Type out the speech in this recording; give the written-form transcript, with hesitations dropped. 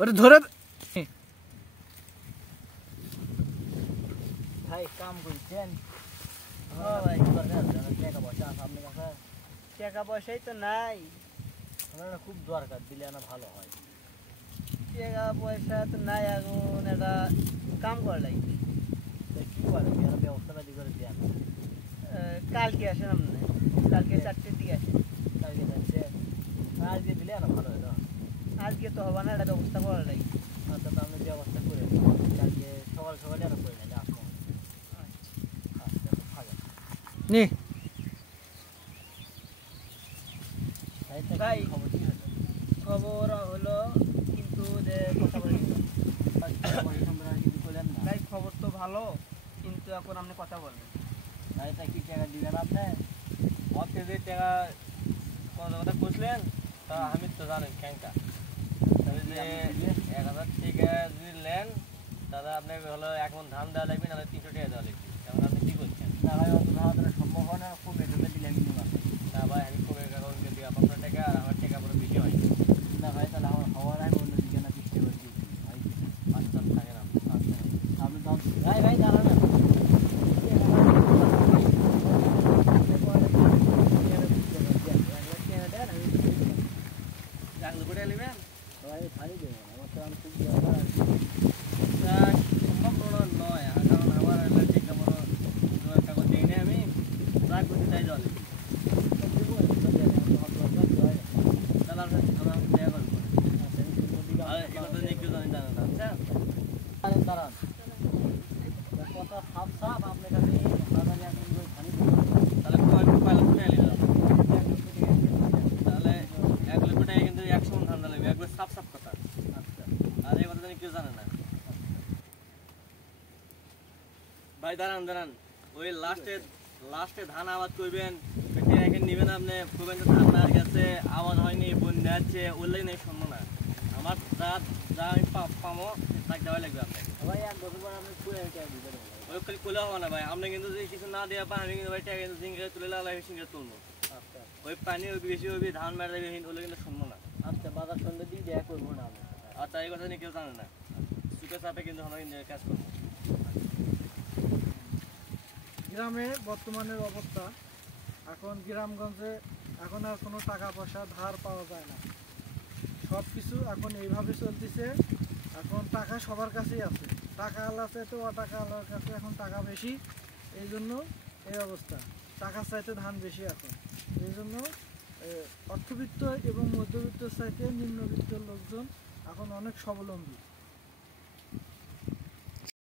ওরে ধরে ভাই কাম করছেন? ভাই টাকা পয়সা আছে আপনার কাছে? টাকা পয়সাই তো নাই। আমার খুব দরকার, দিলে না ভালো হয়। টাকা পয়সা তো নাই, এখন একটা কাম করা লাগবে। কি করে ব্যবস্থা পাতি করে দেন? কালকে আসেন আপনি, কালকে 4টের দিকে আসেন। কালকে যাচ্ছে, আজকে দিলে না ভালো হয়। আজকে তো হবে না, একটা ব্যবস্থা করা লাগবে। আচ্ছা, তো আপনি ব্যবস্থা করে কালকে সকাল সকালে আর করে নেন আসুন। আচ্ছা ভালো নে ভাই, খবর হলো কিন্তু যে কথা বলি কিছু করলেন না ভাই, খবর তো ভালো কিন্তু এখন আপনি কথা বলবেন। ভাই, তা কি টাকা দিবেন আপনি? আপনি যে টাকা কথা খুঁজলেন তা আমি তো জানেন ক্যাংটা যে 1000 টাকা যদি নেন তাহলে আপনাকে হলো 1 মণ ধান দেওয়া লাগবে, নাহলে 300 টাকা দেওয়া লাগবে। এখন আপনি কি করছেন? না ভাই, অত ভাড়া সম্ভব হয় না, কমে টমে দিলে আমি নিব। না ভাই, আমি কমে কাগজকে দিয়ে আপনার টাকা আর আমার টাকা পুরো বেশি হয় না ভাই, তাহলে আমার হওয়ার আমি অন্যদিকে না চেষ্টা করে দিচ্ছি ভাই। আচ্ছা থাকে না। আচ্ছা আপনি দাম ভাই ভাই দাঁড়ান না। জানলে করে নেবেন ভাই ফানি দেবেন, আমার তো আমি খুব দরকার। সম্ভব নয়, কারণ আমার টাকা বড় কাগজ দিই না, আমি রাগ করতে চাই জলে। তাহলে আমি দেয়া করবো আর এগুলো নিয়ে কেউ জানি জানে না। আচ্ছা দাঁড়ান, কথা সাপ সাপ আপনার কাছে ফানি তাহলে পাইলে শুনে নিলাম, তাহলে 1 লক্ষ টাকা কিন্তু 100 মণ ধান লাগবে, একবার সাফ সাফ কথা। আচ্ছা আর এই কথা জানি কেউ জানে না। ভাই দাঁড়ান দাঁড়ান, ওই লাস্টে ধান আবাদ করবেন, এখন নিবেন আপনি করবেন তো ধান মার গেছে, আবাদ হয়নি, বন্যা আছে, ওগুলোই নেই শুনবো না। আমার যা আমি পাবো তাকে দেওয়াই লাগবে আপনাকে। ভাই 1 বছর পর আপনি পুরো টাকা দিবেন। ওই খালি কোলে হবে না ভাই, আপনি কিন্তু যদি কিছু না দেওয়া পান আমি কিন্তু ভাই টাকা কিন্তু জিঙ্গে তুলে লাগলে সিঙ্গে তুলবো। আচ্ছা ওই পানি ওই বেশি ওই ধান মারা যাবে, ওগুলো কিন্তু শুনবো না। আচ্ছা, বাজার সন্ধ্যে দিয়ে দেখা করবো না আমি। আচ্ছা, এই কথা নিয়ে কেউ জানে না, সুখে চাপে কিন্তু আমরা কিন্তু কাজ করবো। গ্রামে বর্তমানের অবস্থা, এখন গ্রামগঞ্জে এখন আর কোনো টাকা পয়সা ধার পাওয়া যায় না। সব কিছু এখন এইভাবে চলতেছে। এখন টাকা সবার কাছেই আছে, টাকা আল্লাহ চাইতে অটাকা আল্লাহর কাছে এখন টাকা বেশি, এই জন্য এই অবস্থা। টাকা চাইতে ধান বেশি এখন, এই জন্য অর্থবিত্ত এবং মধ্যবিত্ত চাইতে নিম্নবিত্ত লোকজন এখন অনেক স্বাবলম্বী।